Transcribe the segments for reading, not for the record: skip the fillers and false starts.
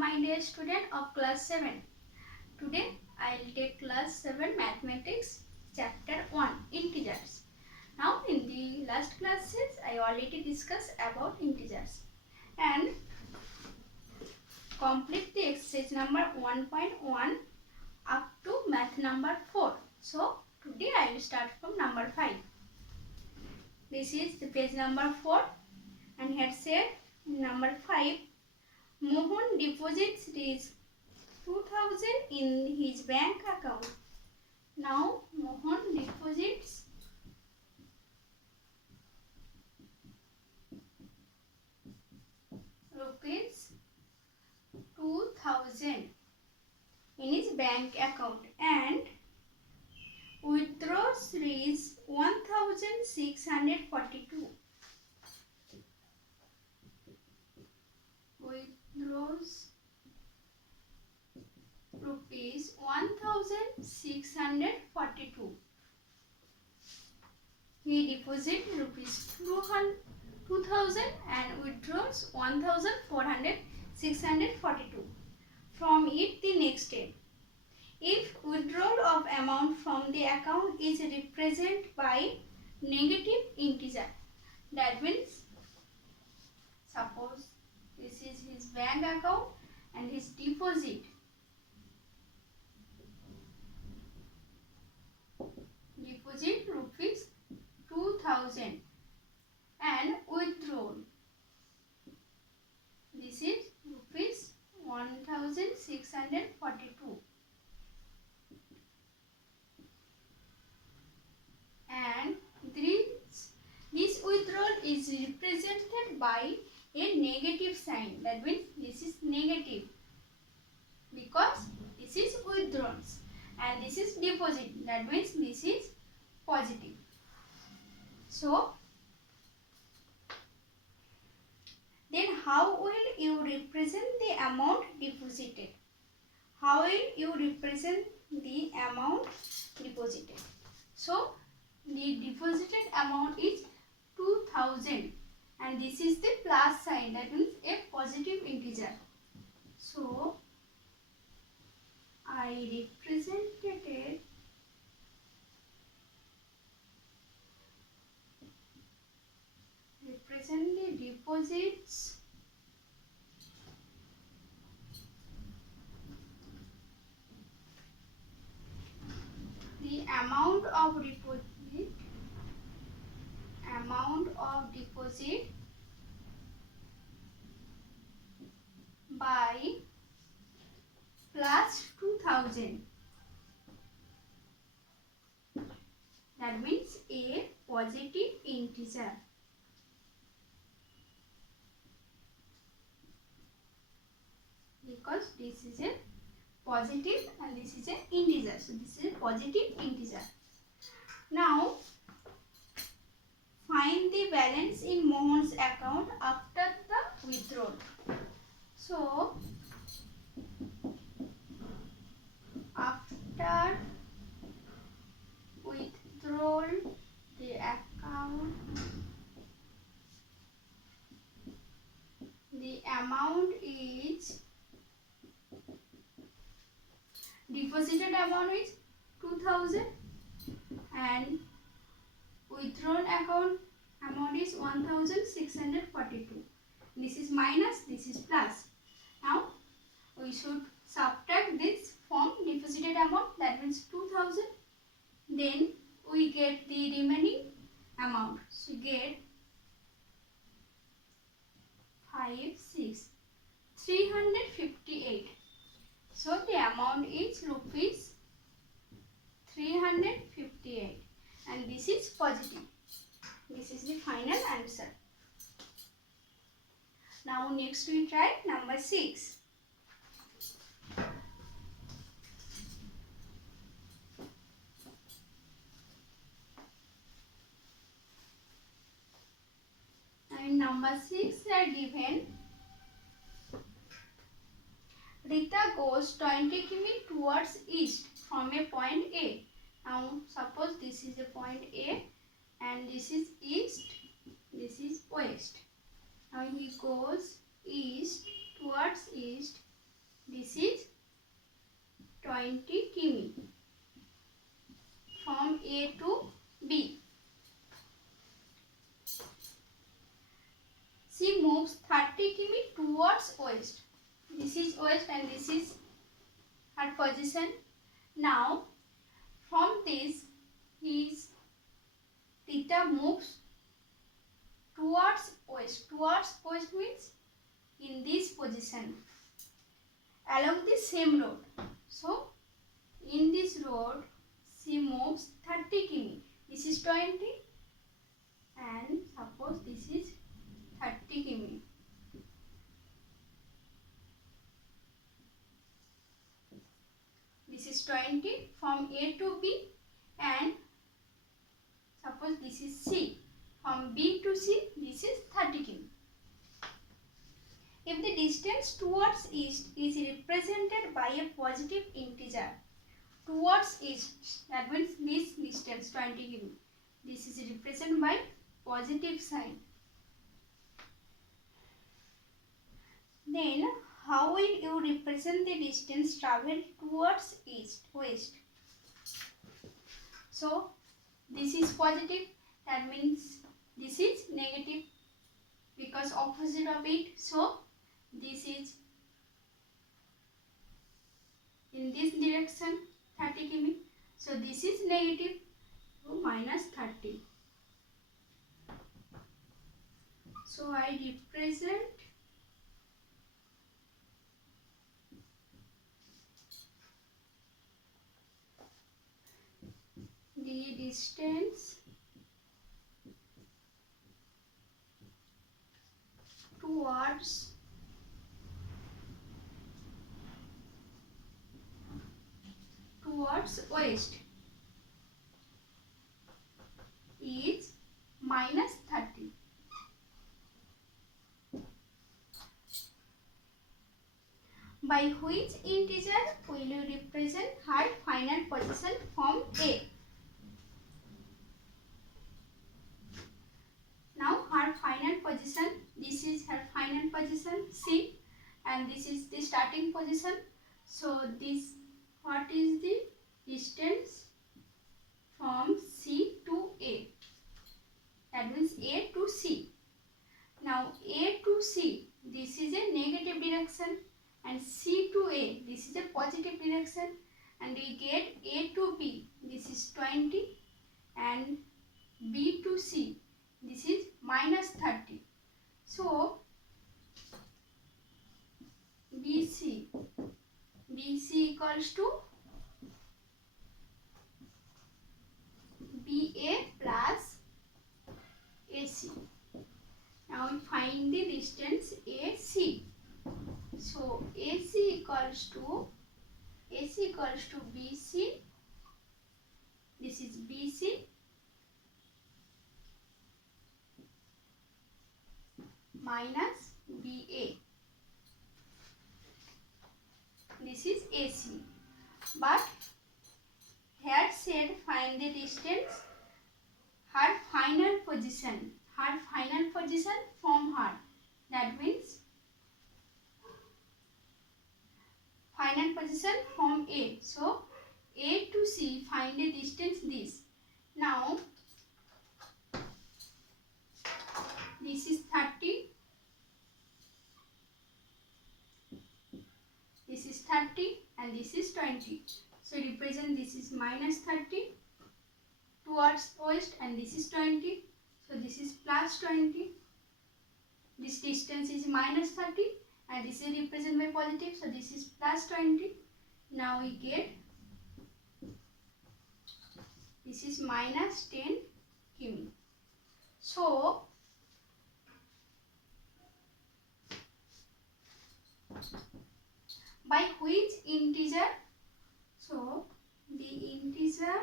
my dear student of class 7. Today I will take class 7 mathematics chapter 1 integers. Now in the last classes I already discussed about integers and complete the exercise number 1.1 up to math number 4. So today I will start from number 5. This is the page number 4 and here said number 5. Mohan deposits his 2000 in his bank account. Now Mohan deposits rupees 2000 in his bank account and withdraws rupees 1642. Withdraws rupees 1642. He deposits rupees 2000 and withdraws 642 from it the next step. If withdrawal of amount from the account is represented by negative integer, that means suppose this is his bank account and his deposit rupees 2000 and withdrawal this is rupees 1642 and this withdrawal is represented by a negative sign, that means this is negative because this is withdrawals and this is deposit, that means this is positive. So then how will you represent the amount deposited? How will you represent the amount deposited? So the deposited amount is 2000 and this is the plus sign, that means a positive integer. So I represent the deposits the amount of deposit by plus 2000, that means a positive integer. Because this is a positive and this is an integer, so this is a positive integer. Now find the balance in Mohan's account after the withdrawal. So after withdrawal the account, the amount is deposited amount is 2000 and withdrawn account amount is 1642. This is minus, this is plus. Now we should subtract this from deposited amount, that means 2000. Then we get the remaining amount. So get 358. So the amount is rupees 358 and this is positive. This is the final answer. Now next we try number 6. And number 6 are given. Rita goes 20 km towards east from a point A. Now suppose this is a point A and this is east, this is west. Now he goes east, towards east This is 20 km from A to B. She moves 30 km towards west. This is west and this is her position. Now from this his theta moves towards west. Towards west means in this position along the same road. So in this road she moves 30 km. This is 20 and suppose this is 30 km. This is 20 from A to B and suppose this is C. From B to C this is 30 km. If the distance towards east is represented by a positive integer, towards east, that means this distance 20 km, this is represented by positive sign. Then how will you represent the distance traveled towards west? So this is positive, that means this is negative because opposite of it. So this is in this direction 30 km. So this is negative, so minus 30. So I represent the distance towards west is minus 30. By which integer will you represent her final position from A? Now her final position, this is her final position C and this is the starting position. So this, what is the distance from C to A? That means A to C. Now A to C, this is a negative direction and C to A, this is a positive direction, and we get A to B, this is 20 and B to C, this is minus 30. So BC equals to BA plus AC. Now we find the distance AC. So AC equals to BC. This is BC minus BA. This is AC. But here said find the distance, her final position from her. That means final position from A. So A to C, find the distance this. Now this is 30. This is 30 and this is 20. So represent this is minus 30 towards west and this is 20. So this is plus 20. This distance is minus 30 and this is represented by positive. So this is plus 20. Now we get this is minus 10 km. So by which integer? So the integer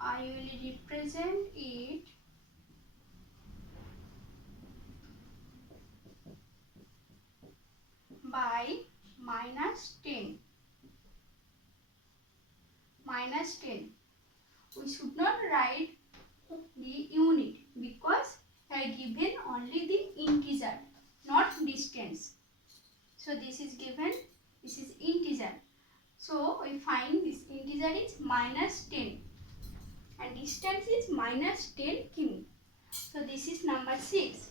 I will represent it by minus 10. Minus 10. We should not write the unit because where given only the integer, not distance. So this is given, this is integer. So we find this integer is minus 10 and distance is minus 10 km. So this is number 6.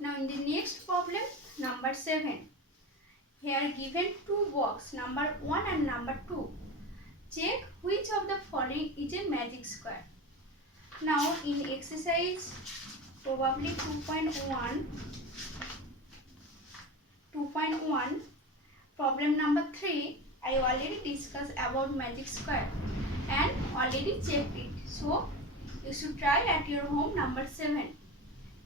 Now in the next problem, number 7. Here given two box, number 1 and number 2. Check which of the following is a magic square. Now in exercise probably 2.1, problem number 3, I already discussed about magic square and already checked it. So you should try at your home. Number 7.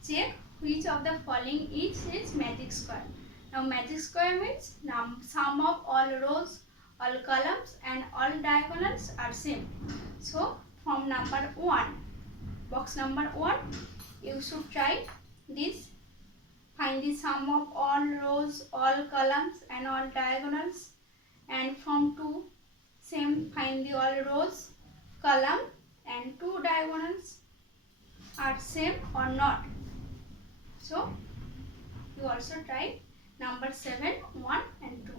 Check which of the following is magic square. Now magic square means sum of all rows, all columns and all diagonals are same. So from number 1, box number 1, you should try this. Find the sum of all rows, all columns and all diagonals. And from 2, same, find the all rows, column and 2 diagonals are same or not. So you also try number 7, 1 and 2.